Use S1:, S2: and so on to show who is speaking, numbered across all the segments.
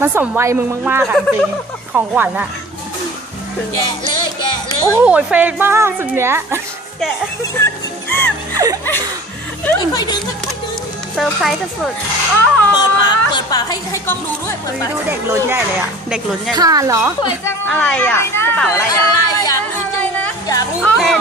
S1: มันสมวัยมึงมากๆอ่ะจริงของขวัญอะ
S2: แกะเลยแกะเลย
S1: โอ้โหเฟกมากสุดเนี้ย
S3: แกะ
S2: ค่อยๆดึงค่อยๆดึง
S3: เซอร์ไพรส์สุด
S2: เปิดปากให้กล้องดูด้วยเปิดปาก
S3: ดูเด็กลุ้นใหญ่เลยอ่ะเด็กลุ้นใหญ่
S1: ทานเหรอ
S3: อะไรอ่ะกระเป๋าอะไรอ่ะ
S2: อยากรู้ใจนะอยากรู้
S1: เป็น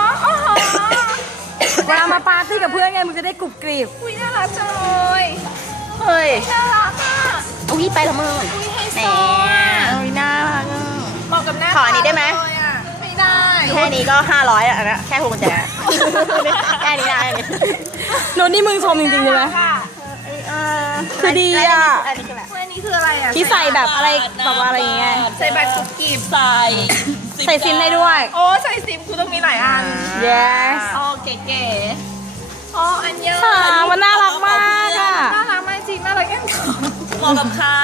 S1: เวลามาปาร์ตี้กับเพื่อนไงมึงจะได้กรุบกริบ
S4: อุ้ยน่ารักจังเลย
S3: เฮ้ย
S4: น่ารักอ่ะ
S3: อุ้ยไปละมึง
S4: อุ้ยไฮ
S3: แหม
S4: โซอ่ะ
S3: อุ้ยน่ารักอ่ะ
S4: เหมาะกับหน้า
S3: ขออันนี้ได้ไหม
S4: เลยอ่ะไม่ได้
S3: แค่นี้ก็500อ่ะนะแค่พวงกุญแจแค่นี้ได้
S1: โนนนี่มึงชมจริงๆใช่ไหม
S4: ค่ะ
S1: คือดีอ่ะ
S3: อันนี้คืออะไร
S4: เพื่อนนี้คืออะไรอ่ะ
S1: ที่ใส่แบบอะไรแบบว่าอะไรอย่างเงี้ย
S4: ใส่แบบกรุบกริบ
S2: ใส่
S1: ใส่ซิมได้ด้วย
S4: โอ้ใส่ซิมกูต้องมีหลายอัน
S1: yes
S4: อ๋อเก๋ๆอ๋ออันเยอะ
S1: ค่ะมันน่ารักมากอ่ะ
S4: น่ารักมากจริงน่ารักแค่
S2: เหมาะกับใคร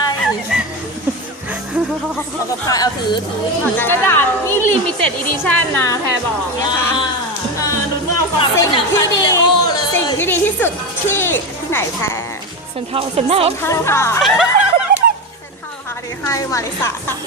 S2: เหมาะกับใครเอาถือก
S4: ระดาษนี่ limited edition นะแพรบอก
S2: ดูเมื่อเอาความ
S3: สิ่งที่ดี
S2: เลย
S3: สิ่งที่ดีที่สุดที่ไหนแพ้
S1: เซ็นทรัลเซ็นทรัล
S3: เซ็นทรัลค่ะเซ็นทรัลค่ะที่ให้มาริสาค่ะ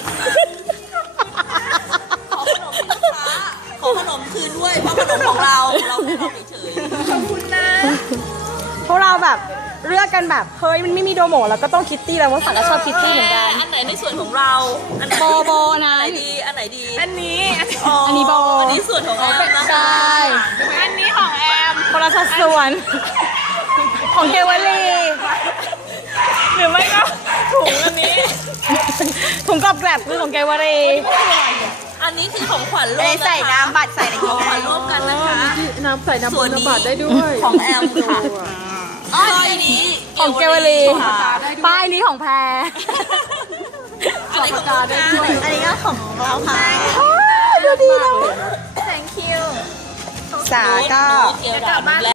S2: ขอขนมคืนด้วยเพราะขนมของเราให้เราเฉย
S4: ขอบคุณนะ
S1: พวกเราแบบเลือกกันแบบเฮ้ยมันไม่มีโดโมแล้วก็ต้องคิตตี้แล้วว่าสันก็ชอบคิตตี้เหมือนกัน
S2: อันไหนในส่วนของเราอันไหน
S1: โบนะ
S2: อันไหนดีอันไหนดี
S4: อันนี้
S1: อันนี้โบ
S2: อันนี้ส่วนของแอมนะ
S1: ใช่
S4: อันนี้ของแอม
S1: คนละสัดส่วนของเกวลี
S4: หรือไม่ก็ถุงอันนี้
S1: ถุงกรอบแกรบคือของเกวลี
S2: อันนี้คือของขวัญร่ว
S3: ไม่
S2: ม
S3: ได้ใส่น้ำบัตรใส่ใน
S2: ข
S3: นี้
S2: องขวัญร่วมกันนะคะ
S5: น้ำใส่น้ำ
S2: ส่วนนี้
S5: น้ำบัตรได้ด้วย
S2: ของแอมค่ะสร้อยนี้
S1: ของเกวลี
S2: ค่ะ
S1: ป้ายนี้ของแพร
S2: อันไหนของลูกนะ
S3: อันนี้ก็ของเราค่ะ
S1: ดูดีนะ
S4: thank you
S3: สาก็
S2: เกี่ยวกับ